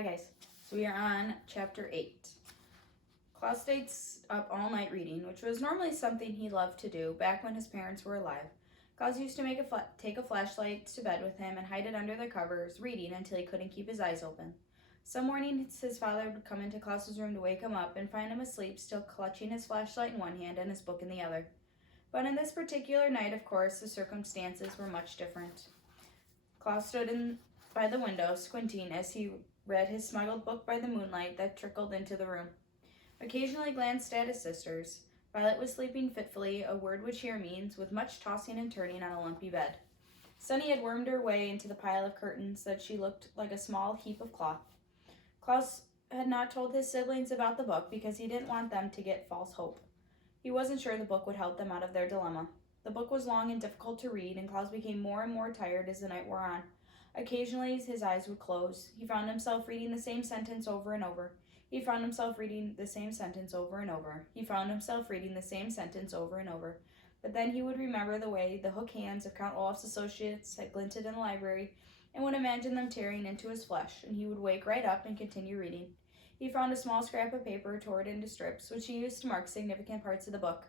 Hi guys, so we are on chapter 8. Klaus stays up all night reading, which was normally something he loved to do back when his parents were alive. Klaus used to take a flashlight to bed with him and hide it under the covers, reading until he couldn't keep his eyes open. Some mornings his father would come into Klaus's room to wake him up and find him asleep, still clutching his flashlight in one hand and his book in the other. But on this particular night, of course, the circumstances were much different. Klaus stood by the window, squinting as he read his smuggled book by the moonlight that trickled into the room. Occasionally glanced at his sisters. Violet was sleeping fitfully, a word which here means, with much tossing and turning on a lumpy bed. Sunny had wormed her way into the pile of curtains that she looked like a small heap of cloth. Klaus had not told his siblings about the book because he didn't want them to get false hope. He wasn't sure the book would help them out of their dilemma. The book was long and difficult to read, and Klaus became more and more tired as the night wore on. Occasionally, his eyes would close. He found himself reading the same sentence over and over. He found himself reading the same sentence over and over. He found himself reading the same sentence over and over. But then he would remember the way the hook hands of Count Olaf's associates had glinted in the library, and would imagine them tearing into his flesh, and he would wake right up and continue reading. He found a small scrap of paper, tore it into strips, which he used to mark significant parts of the book.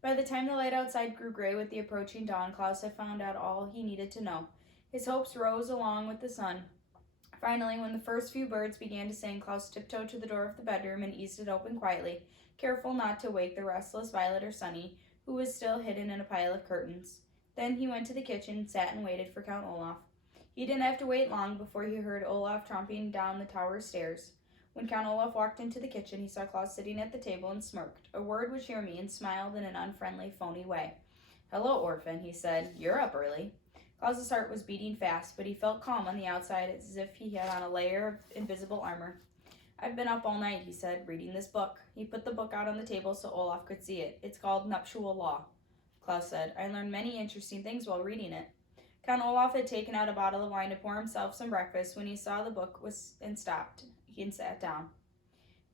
By the time the light outside grew gray with the approaching dawn, Klaus had found out all he needed to know. His hopes rose along with the sun. Finally, when the first few birds began to sing, Klaus tiptoed to the door of the bedroom and eased it open quietly, careful not to wake the restless Violet or Sunny, who was still hidden in a pile of curtains. Then he went to the kitchen and sat and waited for Count Olaf. He didn't have to wait long before he heard Olaf tromping down the tower stairs. When Count Olaf walked into the kitchen, he saw Klaus sitting at the table and smirked, a word which hear me, and smiled in an unfriendly, phony way. "Hello, orphan," he said. "You're up early." Klaus's heart was beating fast, but he felt calm on the outside, as if he had on a layer of invisible armor. "I've been up all night," he said, "reading this book." He put the book out on the table so Olaf could see it. "It's called Nuptial Law," Klaus said. "I learned many interesting things while reading it." Count Olaf had taken out a bottle of wine to pour himself some breakfast when he saw the book and stopped. He sat down.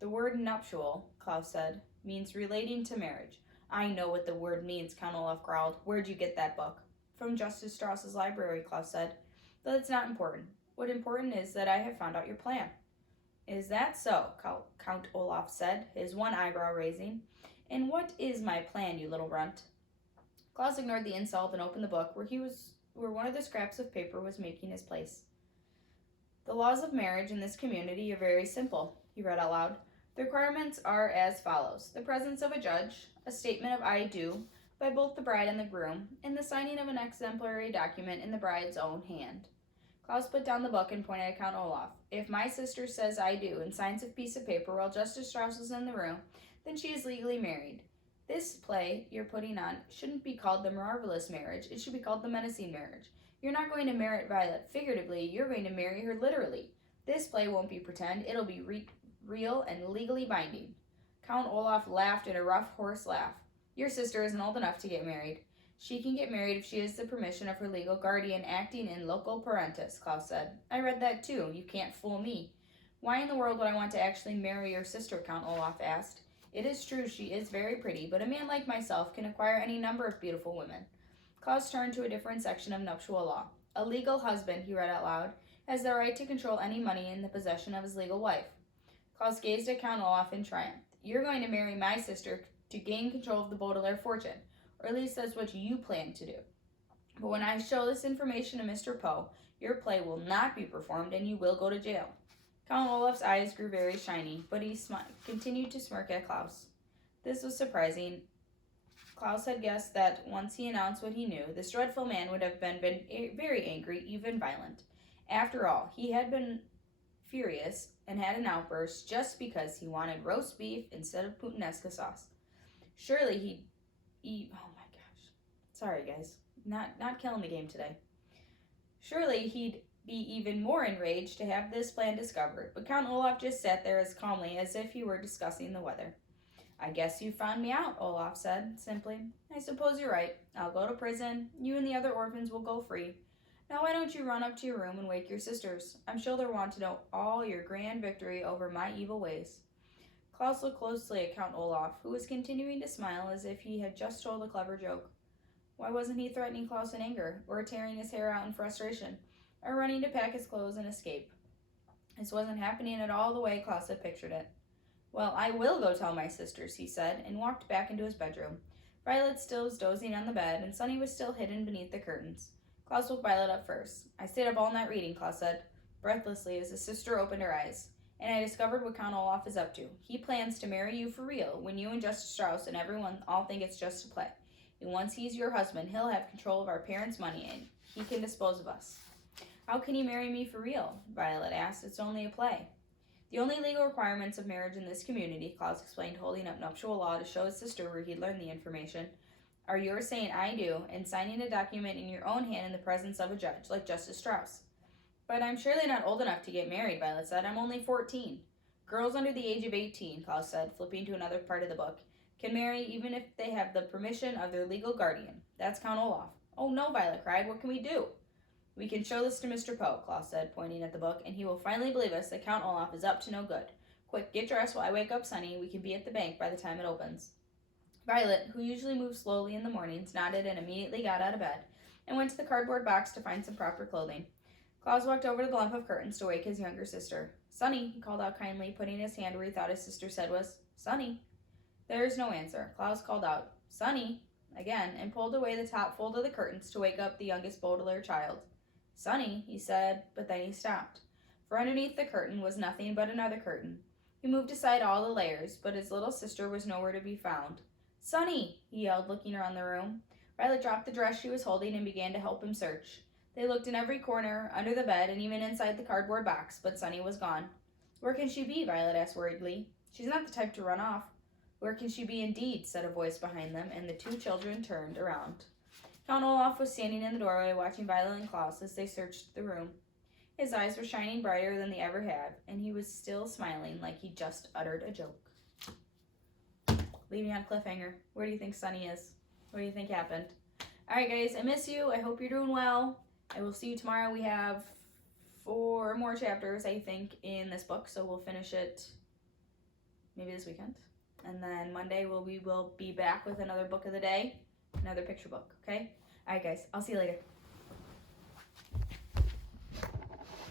"The word nuptial," Klaus said, "means relating to marriage." "I know what the word means," Count Olaf growled. "Where'd you get that book?" "From Justice Strauss's library," Klaus said. "But it's not important. What's important is that I have found out your plan." "Is that so?" Count Olaf said, his one eyebrow raising. "And what is my plan, you little runt?" Klaus ignored the insult and opened the book where one of the scraps of paper was making his place. "The laws of marriage in this community are very simple," he read out loud. "The requirements are as follows: the presence of a judge, a statement of I do by both the bride and the groom, and the signing of an exemplary document in the bride's own hand." Klaus put down the book and pointed at Count Olaf. "If my sister says I do and signs a piece of paper while Justice Strauss is in the room, then she is legally married. This play you're putting on shouldn't be called the Marvelous Marriage. It should be called the Menacing Marriage. You're not going to marry Violet figuratively. You're going to marry her literally. This play won't be pretend. It'll be real and legally binding." Count Olaf laughed in a rough, hoarse laugh. "Your sister isn't old enough to get married." "She can get married if she has the permission of her legal guardian acting in loco parentis," Klaus said. "I read that too. You can't fool me." "Why in the world would I want to actually marry your sister?" Count Olaf asked. "It is true she is very pretty, but a man like myself can acquire any number of beautiful women." Klaus turned to a different section of nuptial law. "A legal husband," he read out loud, "has the right to control any money in the possession of his legal wife." Klaus gazed at Count Olaf in triumph. "You're going to marry my sister to gain control of the Baudelaire fortune, or at least that's what you plan to do. But when I show this information to Mr. Poe, your play will not be performed and you will go to jail." Count Olaf's eyes grew very shiny, but he continued to smirk at Klaus. This was surprising. Klaus had guessed that once he announced what he knew, this dreadful man would have been very angry, even violent. After all, he had been furious and had an outburst just because he wanted roast beef instead of puttanesca sauce. Surely he'd oh my gosh. Sorry, guys. Not killing the game today. Surely he'd be even more enraged to have this plan discovered, but Count Olaf just sat there as calmly as if he were discussing the weather. "I guess you found me out," Olaf said, simply. "I suppose you're right. I'll go to prison. You and the other orphans will go free. Now why don't you run up to your room and wake your sisters? I'm sure they'll want to know all your grand victory over my evil ways." Klaus looked closely at Count Olaf, who was continuing to smile as if he had just told a clever joke. Why wasn't he threatening Klaus in anger, or tearing his hair out in frustration, or running to pack his clothes and escape? This wasn't happening at all the way Klaus had pictured it. Well, I will go tell my sisters, he said, and walked back into his bedroom. Violet still was dozing on the bed, and Sunny was still hidden beneath the curtains. Klaus woke Violet up first. I stayed up all night reading, Klaus said, breathlessly as his sister opened her eyes. And I discovered what Count Olaf is up to. He plans to marry you for real, when you and Justice Strauss and everyone all think it's just a play. And once he's your husband, he'll have control of our parents' money, and he can dispose of us. How can he marry me for real? Violet asked. It's only a play. The only legal requirements of marriage in this community, Klaus explained, holding up nuptial law to show his sister where he'd learned the information, are your saying I do and signing a document in your own hand in the presence of a judge, like Justice Strauss. But I'm surely not old enough to get married, Violet said. I'm only 14. Girls under the age of 18, Klaus said, flipping to another part of the book, can marry even if they have the permission of their legal guardian. That's Count Olaf. Oh no, Violet cried. What can we do? We can show this to Mr. Poe, Klaus said, pointing at the book, and he will finally believe us that Count Olaf is up to no good. Quick, get dressed while I wake up Sunny. We can be at the bank by the time it opens. Violet, who usually moved slowly in the mornings, nodded and immediately got out of bed and went to the cardboard box to find some proper clothing. Klaus walked over to the lump of curtains to wake his younger sister. Sunny, he called out kindly, putting his hand where he thought his sister's head was. Sunny. There is no answer. Klaus called out, Sunny, again, and pulled away the top fold of the curtains to wake up the youngest Baudelaire child. Sunny, he said, but then he stopped. For underneath the curtain was nothing but another curtain. He moved aside all the layers, but his little sister was nowhere to be found. Sunny, he yelled, looking around the room. Violet dropped the dress she was holding and began to help him search. They looked in every corner, under the bed, and even inside the cardboard box, but Sunny was gone. Where can she be? Violet asked worriedly. She's not the type to run off. Where can she be indeed? Said a voice behind them, and the two children turned around. Count Olaf was standing in the doorway watching Violet and Klaus as they searched the room. His eyes were shining brighter than they ever had, and he was still smiling like he just uttered a joke. Leaving on a cliffhanger. Where do you think Sunny is? What do you think happened? Alright guys, I miss you. I hope you're doing well. I will see you tomorrow. We have 4 more chapters, I think, in this book, so we'll finish it maybe this weekend. And then Monday we will be back with another book of the day, another picture book, okay? Alright guys, I'll see you later.